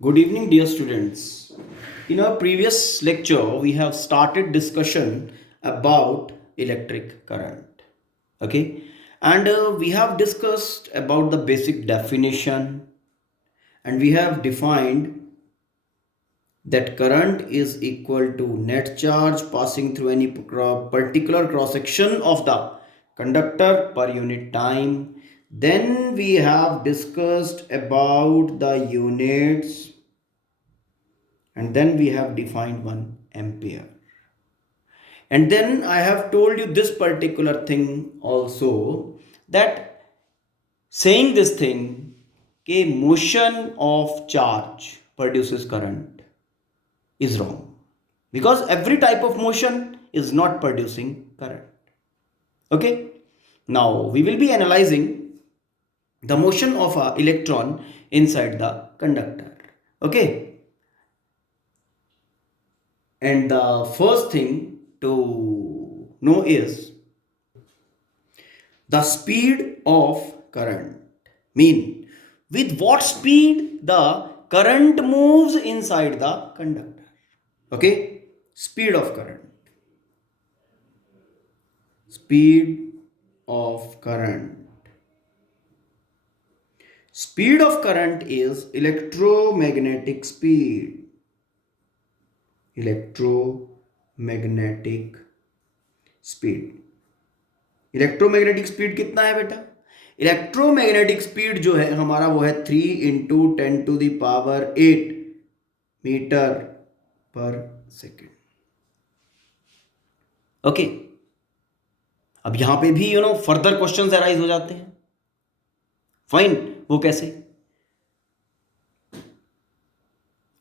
Good evening, dear students. In our previous lecture, we have started discussion about electric current. Okay, and we have discussed about the basic definition, and we have defined that current is equal to net charge passing through any particular cross section of the conductor per unit time. Then we have discussed about the units, and then we have defined 1 ampere, and then I have told you this particular thing also, that saying this thing, कि motion of charge produces current, is wrong, because every type of motion is not producing current. Okay, now we will be analyzing the motion of a electron inside the conductor. Okay, and the first thing to know is the speed of current. Mean, with what speed the current moves inside the conductor. Okay, speed of current. Speed of current. Speed of current is electromagnetic speed. Electromagnetic speed. Electromagnetic speed कितना है बेटा? Electromagnetic speed जो है हमारा वो है 3 × 10⁸ metre पर second. Okay, अब यहां पे भी फर्दर क्वेश्चंस अराइज हो जाते हैं. फाइन, वो कैसे?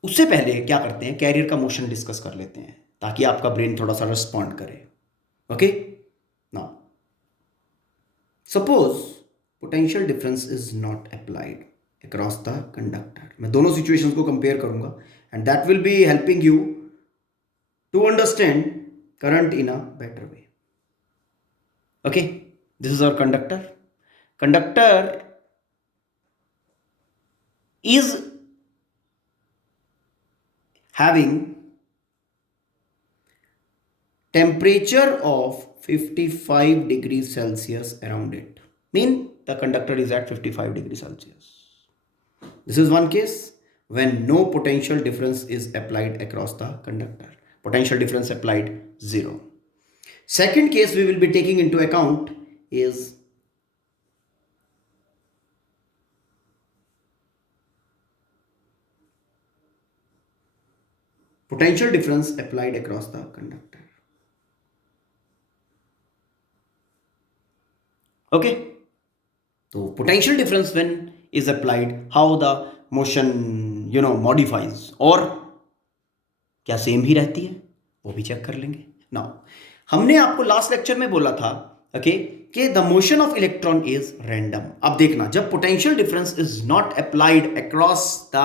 उससे पहले क्या करते हैं, कैरियर का मोशन डिस्कस कर लेते हैं ताकि आपका ब्रेन थोड़ा सा रिस्पॉन्ड करे. Okay, now suppose potential difference is not applied across the conductor. मैं दोनों सिचुएशंस को कंपेयर करूंगा and that will be helping you to understand current in a better way. Okay, this is our conductor. Conductor is having temperature of 55 degrees Celsius around it. Mean the conductor is at 55 degrees Celsius. This is one case when no potential difference is applied across the conductor. Potential difference applied 0. Second case we will be taking into account is potential difference applied across the conductor. Okay, so potential difference when is applied, how the motion modifies, और क्या same ही रहती है वो भी check कर लेंगे. Now हमने आपको लास्ट लेक्चर में बोला था ओके कि the motion of electron is random. अब देखना, जब potential difference is not applied across the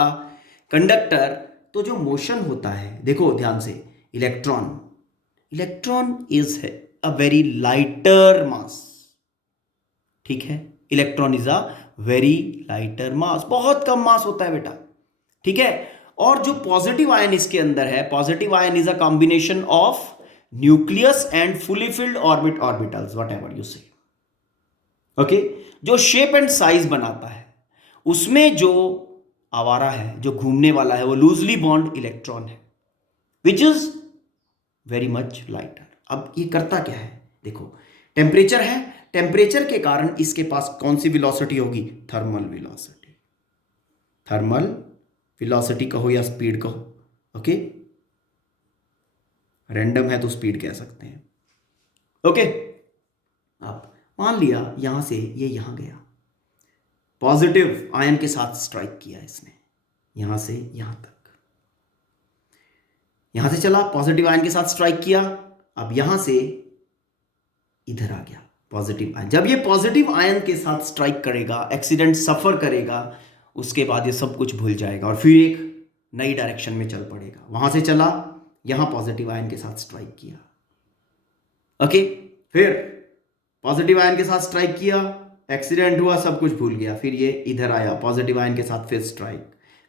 conductor तो जो मोशन होता है, देखो ध्यान से, electron is a very lighter mass. ठीक है, electron is a very lighter mass, बहुत कम मास होता है बेटा. ठीक है, और जो पॉजिटिव आयन इसके अंदर है, positive ion is a combination of nucleus and fully filled orbitals, what ever you से. ओके, जो शेप एंड साइज बनाता है उसमें जो आवारा है, जो घूमने वाला है, वो लूजली बॉन्ड इलेक्ट्रॉन है which is very much lighter. अब ये करता क्या है, देखो टेम्परेचर है, टेम्परेचर के कारण इसके पास कौन सी वेलोसिटी होगी, थर्मल वेलोसिटी. थर्मल वेलोसिटी कहो या स्पीड कहो. ओके, रैंडम है तो स्पीड कह सकते हैं. ओके, अब मान लिया यहां से ये यहां गया, पॉजिटिव आयन के साथ स्ट्राइक किया इसने, यहां से यहां तक, यहां से चला, पॉजिटिव आयन के साथ स्ट्राइक किया, अब यहां से इधर आ गया पॉजिटिव आयन. जब ये पॉजिटिव आयन के साथ स्ट्राइक करेगा, एक्सीडेंट सफर करेगा, उसके बाद ये सब कुछ भूल जाएगा और फिर एक नई डायरेक्शन में चल पड़ेगा. वहां से चला, यहां पॉजिटिव आयन के साथ स्ट्राइक किया. ओके, फिर पॉजिटिव आयन के साथ स्ट्राइक किया, एक्सीडेंट हुआ, सब कुछ भूल गया, फिर ये इधर आया, पॉजिटिव आयन के साथ फिर स्ट्राइक,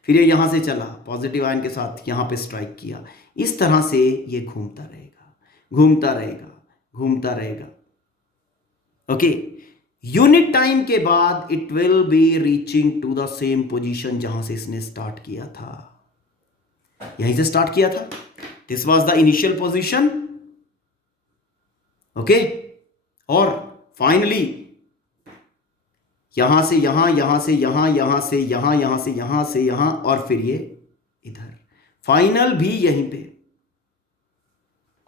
फिर ये यहां से चला, पॉजिटिव आयन के साथ यहां पे स्ट्राइक किया, इस तरह से ये घूमता रहेगा, घूमता रहेगा, घूमता रहेगा। ओके, यूनिट टाइम के बाद it will be reaching to the same position जहां से इसने स्टार्ट किया था, यहीं से स्टार्ट किया था। This was the initial position. Okay, और फाइनली यहां से यहां, यहां से यहां, यहां से यहां, यहां से यहां से यहां, और फिर ये इधर, फाइनल भी यहीं पे।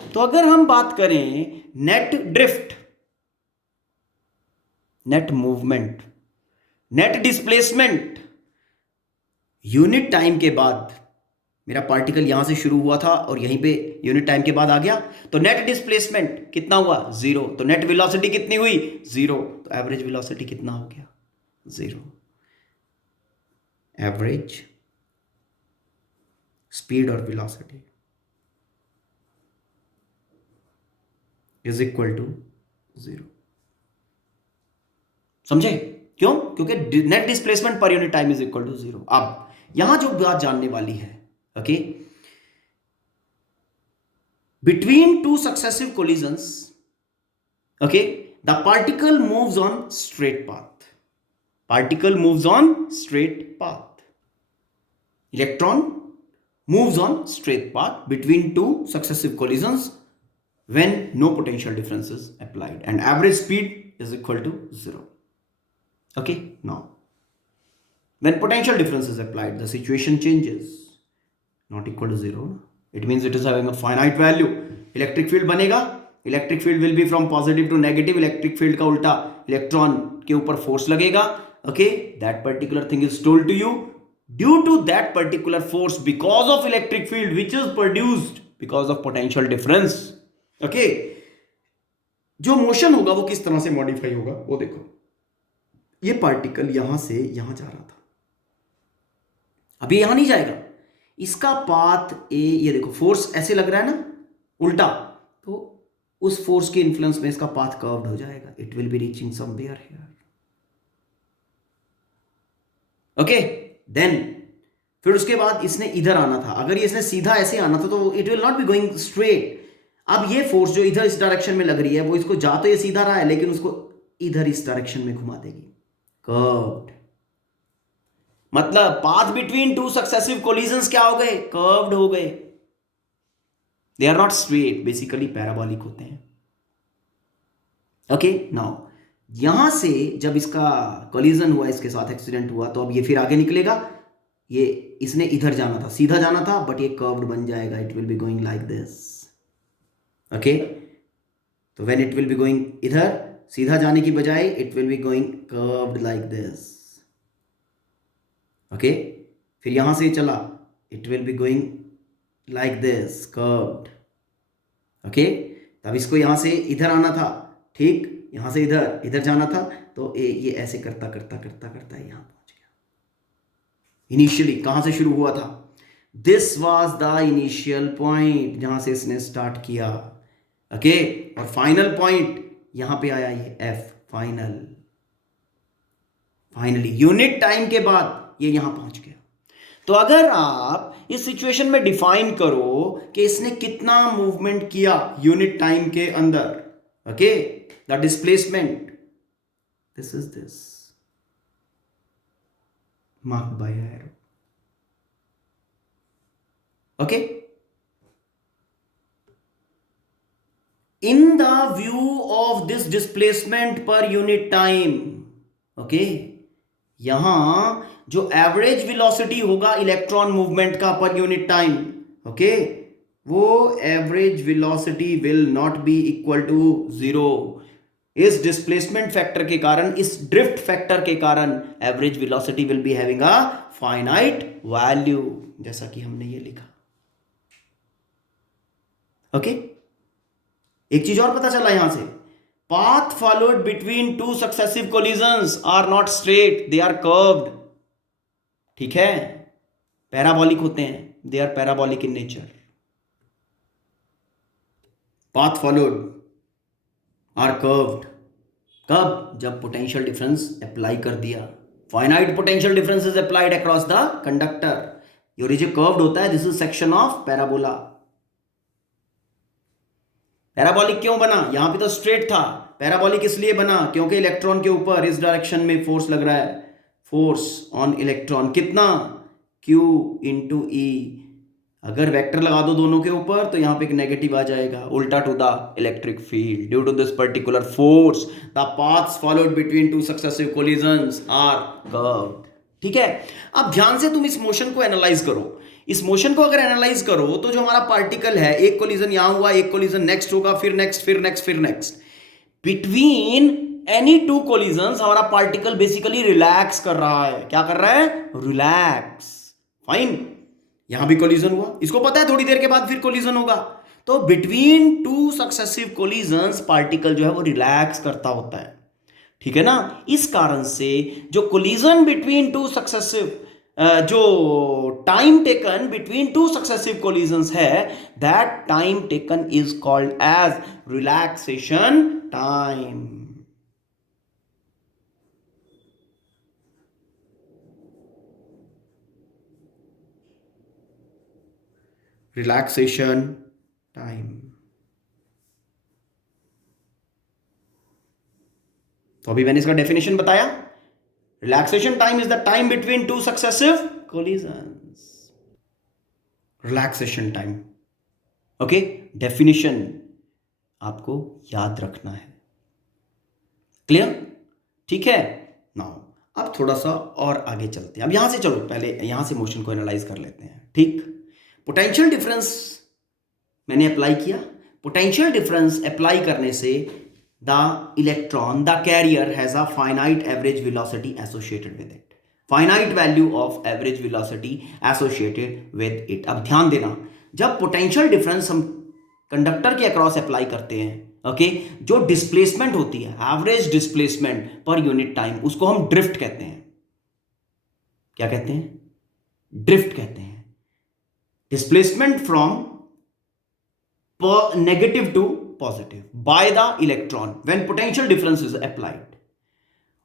तो अगर हम बात करें net drift, net movement, net displacement, unit time के बाद मेरा पार्टिकल यहां से शुरू हुआ था और यहीं पे यूनिट टाइम के बाद आ गया, तो नेट डिस्प्लेसमेंट कितना हुआ? 0। तो नेट वेलोसिटी कितनी हुई? 0। तो एवरेज वेलोसिटी कितना हो गया? 0। एवरेज स्पीड और वेलोसिटी इज इक्वल टू 0। समझे? क्यों? क्योंकि net displacement per unit time is equal to 0। अब यहां जो बात जानने वाली है, okay, between two successive collisions, okay, the particle moves on straight path, particle moves on straight path, electron moves on straight path between two successive collisions when no potential difference is applied and average speed is equal to 0. Okay, now when potential difference is applied, the situation changes, not equal to 0. It means it is having a finite value. Electric field बनेगा, electric field will be from positive to negative, electric field का उल्टा electron के ऊपर force लगेगा। Okay, that particular thing is told to you, due to that particular force because of electric field which is produced because of potential difference. Okay, जो motion होगा वो किस तरह से मॉडिफाई होगा वो देखो। ये पार्टिकल यहां से यहां जा रहा था, अभी यहां नहीं जाएगा, इसका पाथ ए, ये देखो फोर्स ऐसे लग रहा है ना उल्टा, तो उस फोर्स के इन्फ्लुएंस में इसका पाथ कर्व्ड हो जाएगा, it will be reaching somewhere here. Okay, then फिर उसके बाद इसने इधर आना था, अगर ये इसने सीधा ऐसे आना था तो it will not be going straight. अब ये फोर्स जो इधर इस डायरेक्शन में लग रही है वो इसको जा तो ये सीधा रहा है लेकिन उसको इधर इस डायरेक्शन में घुमा देगी, कर्व्ड। मतलब path between two successive collisions क्या हो गए? कर्व्ड हो गए। They are not straight, basically parabolic होते हैं। ओके, नाउ यहां से जब इसका कोलिजन हुआ, इसके साथ एक्सीडेंट हुआ, तो अब ये फिर आगे निकलेगा, ये इसने इधर जाना था, सीधा जाना था, बट ये कर्व्ड बन जाएगा, it will be going like this. Okay, तो when it will be going इधर सीधा जाने की बजाय it will be going curved like this. Okay, फिर यहां से चला, it will be going like this, curved. Okay, तब इसको यहां से इधर आना था, ठीक, यहां से इधर इधर जाना था, तो ये ऐसे करता करता करता करता यहां पहुंच गया। इनिशियली कहां से शुरू हुआ था? This was the initial point जहां से इसने स्टार्ट किया। ओके, और फाइनल पॉइंट यहां पे आया, ये F, final. Finally unit time के बाद ये यहां पहुंच गया। तो अगर आप इस सिचुएशन में डिफाइन करो कि इसने कितना मूवमेंट किया यूनिट टाइम के अंदर, okay, the displacement, this is this marked by arrow. Okay, in the view of this displacement per unit time, okay, यहां जो एवरेज वेलोसिटी होगा इलेक्ट्रॉन मूवमेंट का पर यूनिट टाइम, ओके, वो average velocity will not be equal to 0। इस displacement factor के कारण, इस drift factor के कारण average velocity will be having a finite value, जैसा कि हमने ये लिखा। ओके, एक चीज और पता चला यहां से, path followed between two successive collisions are not straight, they are curved। ठीक है, पैराबोलिक होते हैं, they are parabolic in nature। path followed are curved, कब? जब पोटेंशियल डिफरेंस अप्लाई कर दिया। Finite potential difference is applied across the conductor. और ये जो कर्व्ड होता है, this is section of parabola. Parabolic क्यों बना? यहां पे तो स्ट्रेट था। पैराबोलिक इसलिए बना क्योंकि इलेक्ट्रॉन के ऊपर इस डायरेक्शन में फोर्स लग रहा है। फोर्स ऑन इलेक्ट्रॉन कितना? Q इंटू ई। अगर वेक्टर लगा दो दोनों के ऊपर तो यहां पे एक नेगेटिव आ जाएगा, उल्टा to the electric field. Due to this particular force the paths followed between two successive collisions are curved. ठीक है, अब ध्यान से तुम इस मोशन को एनालाइज करो। इस मोशन को अगर एनालाइज करो तो जो हमारा पार्टिकल है, एक कोलिजन यहां हुआ, एक कोलिजन नेक्स्ट होगा, फिर नेक्स्ट, फिर नेक्स्ट, फिर next. Between any two collisions हमारा पार्टिकल बेसिकली रिलैक्स कर रहा है। क्या कर रहा है? रिलैक्स। फाइन, यहां भी कोलिजन हुआ, इसको पता है थोड़ी देर के बाद फिर कोलिजन होगा। तो between two successive collisions particle जो है वो रिलैक्स करता होता है। ठीक है ना? इस कारण से जो कोलिजन बिटवीन टू सक्सेसिव, जो time taken between two successive collisions है, that time taken is called as relaxation time. Relaxation time. तो अभी मैंने इसका डेफिनेशन बताया। Relaxation time is the time between two successive collisions. Relaxation time, okay, definition आपको याद रखना है। क्लियर? ठीक है। नाउ अब थोड़ा सा और आगे चलते हैं। अब यहां से चलो, पहले यहां से मोशन को एनालाइज कर लेते हैं। ठीक, पोटेंशियल डिफरेंस मैंने अप्लाई किया। पोटेंशियल डिफरेंस अप्लाई करने से the electron, the carrier has a finite average velocity associated with it. Finite value of average velocity associated with it. अब ध्यान देना, जब पोटेंशियल डिफरेंस हम कंडक्टर के अक्रॉस अप्लाई करते हैं, ओके, जो डिस्प्लेसमेंट होती है, average displacement per unit time, उसको हम ड्रिफ्ट कहते हैं। क्या कहते हैं? ड्रिफ्ट कहते हैं। Displacement from negative to positive by the electron when potential difference is applied.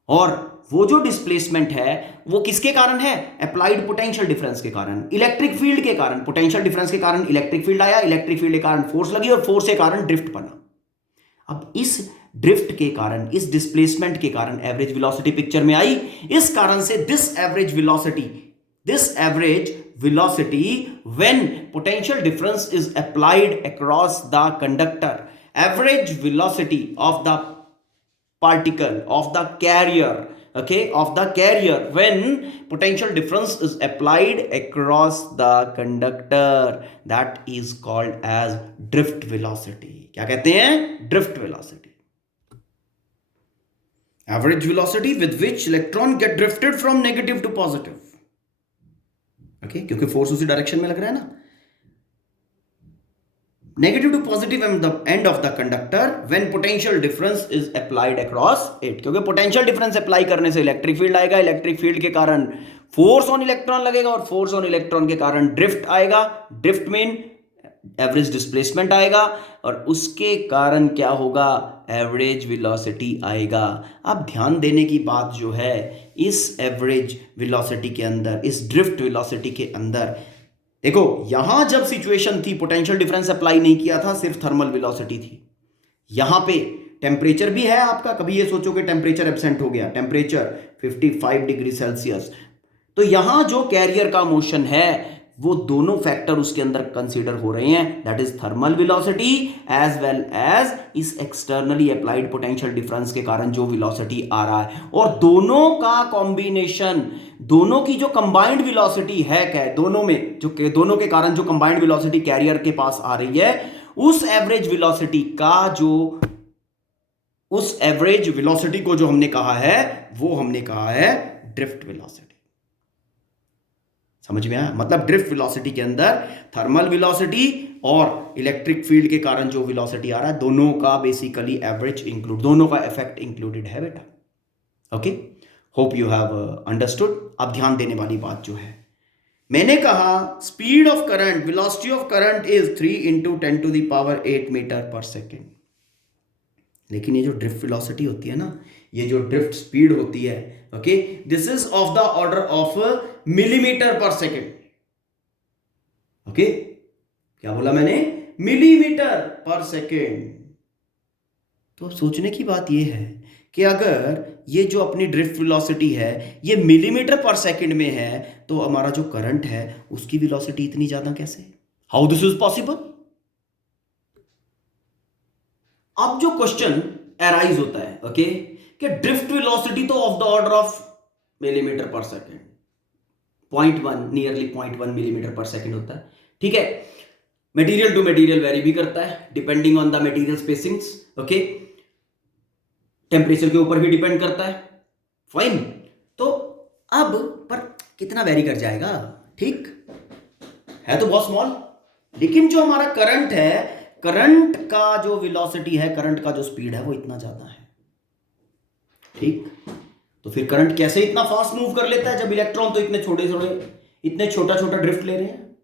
और वो जो डिस्प्लेसमेंट है वो किसके कारण है? अप्लाइड पोटेंशियल डिफरेंस के कारण, इलेक्ट्रिक फील्ड के कारण। पोटेंशियल डिफरेंस के कारण इलेक्ट्रिक फील्ड आया, इलेक्ट्रिक फील्ड के कारण फोर्स लगी, और फोर्स के कारण ड्रिफ्ट बना। अब इस ड्रिफ्ट के कारण, इस डिस्प्लेसमेंट के कारण एवरेज वेलोसिटी पिक्चर में आई। इस कारण से this average velocity when potential difference is applied across the conductor, average velocity of the particle of the carrier, okay, of the carrier when potential difference is applied across the conductor, that is called as drift velocity. क्या कहते हैं? drift velocity. Average velocity with which electron get drifted from negative to positive, okay, क्योंकि force उसी direction में लग रहा है ना। Negative to positive at the end of the conductor when potential difference is applied across it. क्योंकि potential difference apply करने से इलेक्ट्रिक फील्ड आएगा, इलेक्ट्रिक फील्ड के कारण फोर्स ऑन इलेक्ट्रॉन लगेगा, और फोर्स ऑन इलेक्ट्रॉन के कारण ड्रिफ्ट आएगा। ड्रिफ्ट मीन एवरेज डिस्प्लेसमेंट आएगा, और उसके कारण क्या होगा? एवरेज वेलोसिटी आएगा। अब ध्यान देने की बात जो है, इस एवरेज वेलोसिटी के अंदर, इस ड्रिफ्ट वेलोसिटी के अंदर, देखो यहां जब सिचुएशन थी, पोटेंशियल डिफरेंस अप्लाई नहीं किया था, सिर्फ थर्मल वेलोसिटी थी। यहां पे टेम्परेचर भी है आपका, कभी ये सोचो कि टेम्परेचर एब्सेंट हो गया, टेम्परेचर 55 डिग्री सेल्सियस। तो यहां जो कैरियर का मोशन है वो दोनों फैक्टर उसके अंदर कंसीडर हो रहे हैं, that is thermal velocity as well as इस एक्सटर्नली अप्लाइड पोटेंशियल डिफरेंस के कारण जो वेलोसिटी आ रहा है। और दोनों का कॉम्बिनेशन, दोनों की जो कंबाइंड वेलोसिटी है, क्या है दोनों में, जो दोनों के कारण जो कंबाइंड वेलोसिटी कैरियर के पास आ रही है, उस एवरेज वेलोसिटी का जो, उस एवरेज वेलोसिटी को जो हमने कहा है, वो हमने कहा है ड्रिफ्ट वेलोसिटी। समझ में आया? मतलब ड्रिफ्ट वेलोसिटी के अंदर थर्मल वेलोसिटी और इलेक्ट्रिक फील्ड के कारण जो वेलोसिटी आ रहा है, दोनों का बेसिकली एवरेज इंक्लूड, दोनों का इफेक्ट इंक्लूडेड है बेटा। Okay, hope you have understood. अब ध्यान देने वाली बात जो है, मैंने कहा speed of current, velocity of current is 3 × 10⁸ metre पर सेकेंड। लेकिन ये जो ड्रिफ्ट वेलोसिटी होती है ना, ये जो ड्रिफ्ट स्पीड होती है, okay, this is of the order of millimetre पर सेकेंड। ओके, क्या बोला मैंने? मिलीमीटर पर सेकेंड। तो सोचने की बात यह है कि अगर ये जो अपनी ड्रिफ्ट वेलोसिटी है ये मिलीमीटर पर सेकेंड में है, तो हमारा जो करंट है उसकी वेलोसिटी इतनी ज्यादा कैसे? How this is possible? अब जो क्वेश्चन अराइज होता है, ओके, कि ड्रिफ्ट वेलोसिटी तो of the order of millimetre पर सेकेंड, 0.1 नियरली 0.1 मिलीमीटर पर सेकेंड होता है, ठीक है। मटेरियल टू मटेरियल वेरी भी करता है depending on the material spacings, okay, temperature के ऊपर भी डिपेंड करता है, फाइन। तो अब पर कितना वेरी कर जाएगा? ठीक है, तो बहुत स्मॉल, लेकिन जो हमारा करंट है, करंट का जो वेलोसिटी है, करंट का जो स्पीड है वो इतना ज्यादा है, ठीक। तो फिर करंट कैसे इतना फास्ट मूव कर लेता है जब इलेक्ट्रॉन तो इतने छोटा छोटा ड्रिफ्ट ले रहे हैं?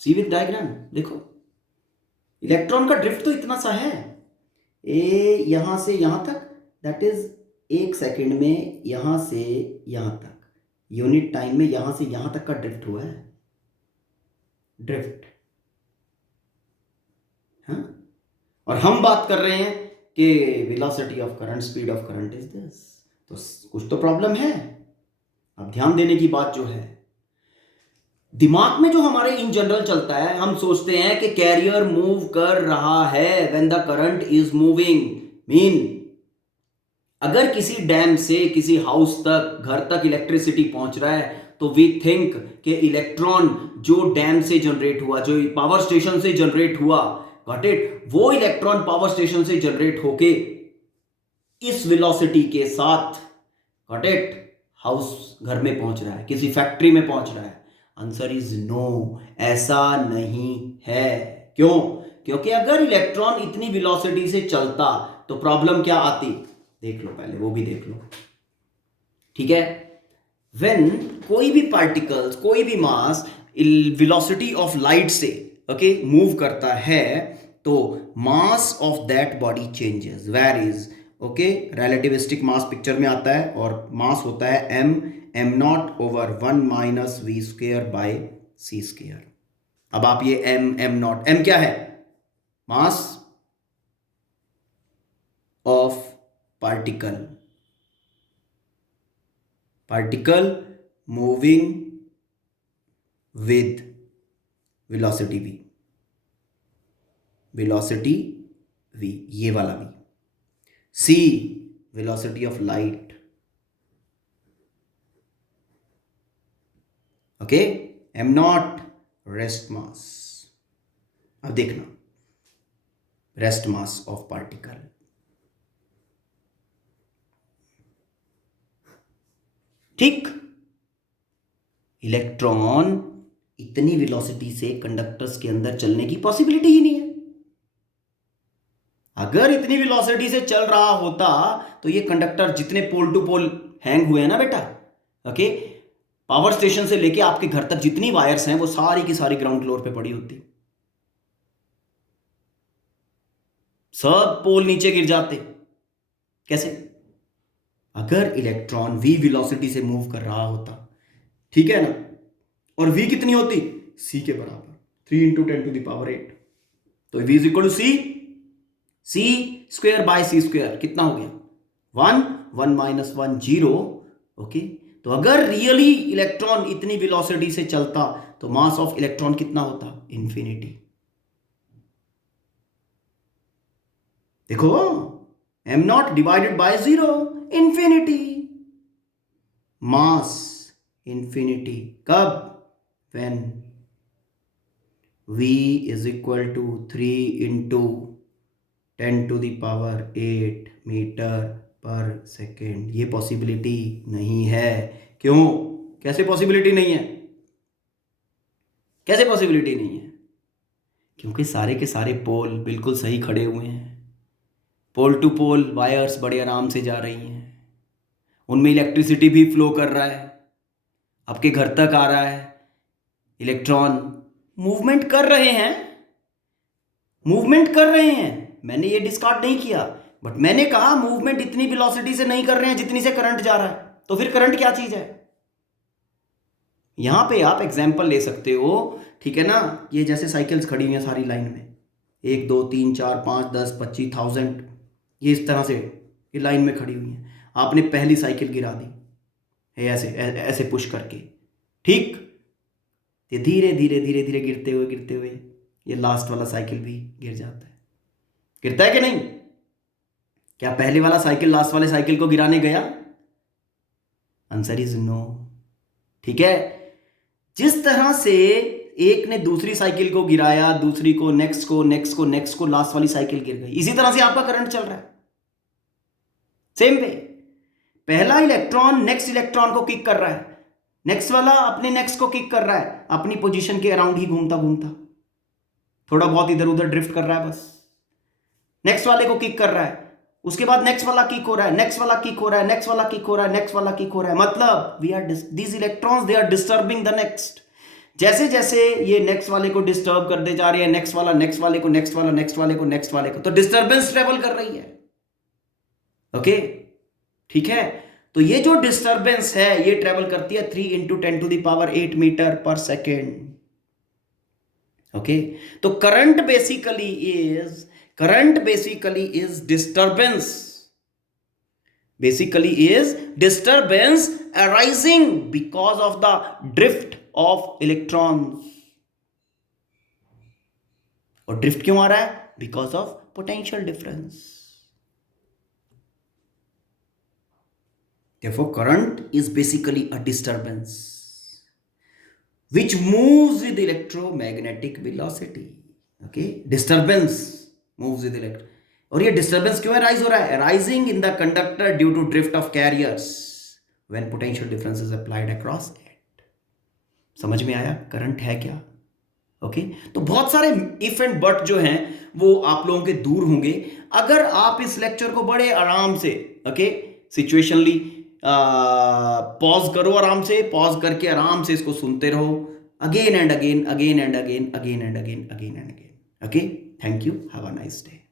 सी विद डायग्राम, देखो इलेक्ट्रॉन का ड्रिफ्ट तो इतना सा है, यहां से यहां तक, दैट इज 1 सेकेंड में यहां से यहां तक, यूनिट टाइम में यहां से यहां तक का ड्रिफ्ट हुआ है, ड्रिफ्ट। हाँ, और हम बात कर रहे हैं कि velocity of current, speed of current is this. तो कुछ तो प्रॉब्लम है। अब ध्यान देने की बात जो है, दिमाग में जो हमारे इन जनरल चलता है, हम सोचते हैं कि कैरियर मूव कर रहा है when the current is moving, mean अगर किसी डैम से किसी हाउस तक, घर तक इलेक्ट्रिसिटी पहुंच रहा है, तो वी थिंक कि इलेक्ट्रॉन जो डैम से जनरेट हुआ, जो पावर स्टेशन से जनरेट हुआ, गॉट इट, वो इलेक्ट्रॉन पावर स्टेशन से जनरेट होके इस वेलोसिटी के साथ, गॉट इट, हाउस, घर में पहुंच रहा है, किसी फैक्ट्री में पहुंच रहा है। आंसर इज नो, ऐसा नहीं है। क्यों? क्योंकि अगर इलेक्ट्रॉन इतनी वेलोसिटी से चलता तो प्रॉब्लम क्या आती? देख लो पहले, वो भी देख लो, ठीक है। व्हेन कोई भी पार्टिकल्स, कोई भी मास वेलोसिटी ऑफ लाइट से, ओके, मूव करता है, तो mass of that body changes, varies, okay. Relativistic mass picture में आता है और मास होता है m naught over 1 minus v square by c square. अब आप ये m नॉट, m क्या है? Mass of particle, particle moving with velocity v, velocity v, ये वाला v। c velocity of light, okay, m naught rest mass. अब देखना, rest mass of particle, ठीक। इलेक्ट्रॉन इतनी वेलोसिटी से कंडक्टर्स के अंदर चलने की पॉसिबिलिटी ही नहीं है। अगर इतनी वेलोसिटी से चल रहा होता तो ये कंडक्टर जितने पोल टू पोल हैंग हुए हैं ना बेटा, ओके, पावर स्टेशन से लेके आपके घर तक जितनी वायर्स हैं वो सारी की सारी ग्राउंड फ्लोर पे पड़ी होती, सब पोल नीचे गिर जाते। कैसे? अगर इलेक्ट्रॉन v वेलोसिटी से मूव कर रहा होता, ठीक है ना, और v कितनी होती? c के बराबर, 3 इंटू 10 टू द पावर 8। तो v is equal to c square by c square, कितना हो गया? 1 माइनस 1 0, ओके। तो अगर रियली इलेक्ट्रॉन इतनी वेलोसिटी से चलता तो मास ऑफ इलेक्ट्रॉन कितना होता? इंफिनिटी। देखो, m not divided by 0, infinity, mass infinity. कब? When v is equal to 3 into 10 to the power 8 metre पर सेकेंड। ये पॉसिबिलिटी नहीं है। क्यों? कैसे पॉसिबिलिटी नहीं है? कैसे पॉसिबिलिटी नहीं है? क्योंकि सारे के सारे पोल बिल्कुल सही खड़े हुए हैं, पोल टू पोल वायर्स बड़े आराम से जा रही हैं, उनमें इलेक्ट्रिसिटी भी फ्लो कर रहा है, आपके घर तक आ रहा है, इलेक्ट्रॉन मूवमेंट कर रहे हैं, मूवमेंट कर रहे हैं। मैंने ये डिस्कार्ड नहीं किया बट मैंने कहा मूवमेंट इतनी वेलोसिटी से नहीं कर रहे हैं जितनी से करंट जा रहा है, तो फिर करंट क्या चीज है? यहां पे आप एग्जाम्पल ले सकते हो, ठीक है ना। ये जैसे साइकिल्स खड़ी हुई हैं सारी लाइन में, 1 2 3 4 5 10 25 1000, ये इस तरह से ये लाइन में खड़ी हुई हैं। आपने पहली साइकिल गिरा दी ऐसे ऐसे पुश करके, ठीक, ये धीरे धीरे धीरे धीरे गिरते हुए ये लास्ट वाला साइकिल भी गिर जाता है। गिरता है कि नहीं? क्या पहले वाला साइकिल लास्ट वाले साइकिल को गिराने गया? Answer is no. ठीक है, जिस तरह से एक ने दूसरी साइकिल को गिराया, दूसरी को, नेक्स्ट को, नेक्स्ट को, नेक्स्ट को, लास्ट वाली साइकिल गिर गई, इसी तरह से आपका करंट चल रहा है। सेम वे, पहला इलेक्ट्रॉन नेक्स्ट इलेक्ट्रॉन को किक कर रहा है, नेक्स्ट वाला अपने नेक्स्ट को किक कर रहा है, अपनी पोजीशन के अराउंड ही घूमता घूमता, थोड़ा बहुत इधर उधर ड्रिफ्ट कर रहा है बस। नेक्स्ट वाले को किक कर रहा है, उसके बाद नेक्स्ट वाला किक हो रहा है, नेक्स्ट वाला किक हो रहा है, नेक्स्ट वाला किक हो रहा है, नेक्स्ट वाला किक हो रहा है। मतलब we are these electrons they are disturbing the next. जैसे जैसे ये नेक्स्ट वाले को डिस्टर्ब करते जा रहे हैं, नेक्स्ट वाला नेक्स्ट वाले को, नेक्स्ट वाला नेक्स्ट वाले को, नेक्स्ट वाले को, तो डिस्टर्बेंस ट्रेवल कर रही है। ओके, ठीक है। तो ये जो डिस्टर्बेंस है ये ट्रेवल करती है 3 × 10⁸ मीटर पर सेकेंड। ओके, तो current basically is disturbance, arising because of the drift of electrons। और ड्रिफ्ट क्यों आ रहा है? Because of potential difference. Therefore current is basically a disturbance which moves with electromagnetic velocity। okay, disturbance moves with electron। और ये disturbance क्यों rise हो रहा है? Rising in the conductor due to drift of carriers when potential difference is applied across it. समझ में आया current है क्या? ओके, तो बहुत सारे इफ एंड बट जो हैं वो आप लोगों के दूर होंगे अगर आप इस लेक्चर को बड़े आराम से, ओके, सिचुएशनली पॉज करो, आराम से पॉज करके आराम से इसको सुनते रहो, again and again, again and again, again and again, again and again. Okay, thank you, have a nice day.